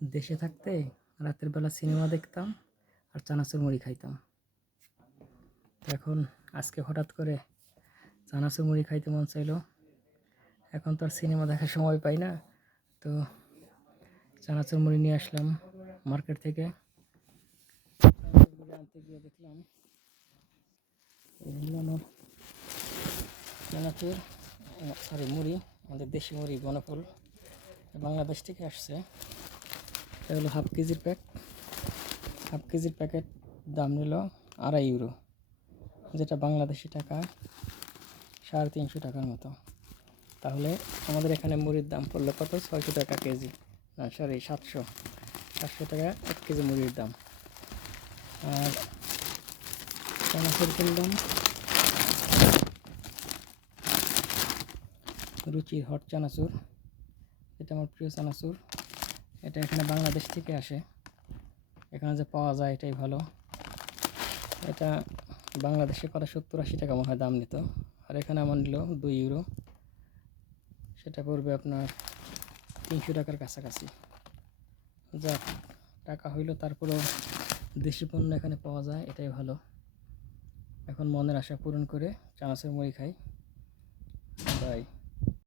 দেশে থাকতে রাতের বেলা সিনেমা দেখতাম আর চানাচুর মুড়ি খাইতাম। তো এখন আজকে হঠাৎ করে চানাচুর মুড়ি খাইতে মন চাইলো। এখন তো আর সিনেমা দেখার সময় পাই না, তো চানাচুর মুড়ি নিয়ে আসলাম মার্কেট থেকে। চানাচুর মুড়ি আনতে গিয়ে দেখলাম এই হলো আমার চানাচুর, মুড়ি, আমাদের দেশি মুড়ি বনফুল, বাংলাদেশ থেকে আসছে। এটা হলো হাফ কেজির প্যাকেট, দাম নিল 2.5 ইউরো, যেটা বাংলাদেশি টাকা 350 টাকার মতো। তাহলে আমাদের এখানে মুড়ির দাম পড়লো কত? 600 টাকা কেজি, না সরি 700 টাকা 1 কেজি মুড়ির দাম। আর চানাচুর কিনলাম রুচির হট চানাচুর, এটা আমার প্রিয় চানাচুর। এটা এখানে বাংলাদেশ থেকে আসে, এখানে যে পাওয়া যায় এটাই ভালো। এটা বাংলাদেশে কত 70-80 টাকা মনে হয় দাম নিত, আর এখানে আমার নিল 2 ইউরো, সেটা পড়বে আপনার 300 টাকার কাছাকাছি। যাক, টাকা হইলো, তারপরেও দেশি পণ্য এখানে পাওয়া যায়, এটাই ভালো। এখন মনের আশা পূরণ করে চানাচুর মুড়ি খাই। বাই।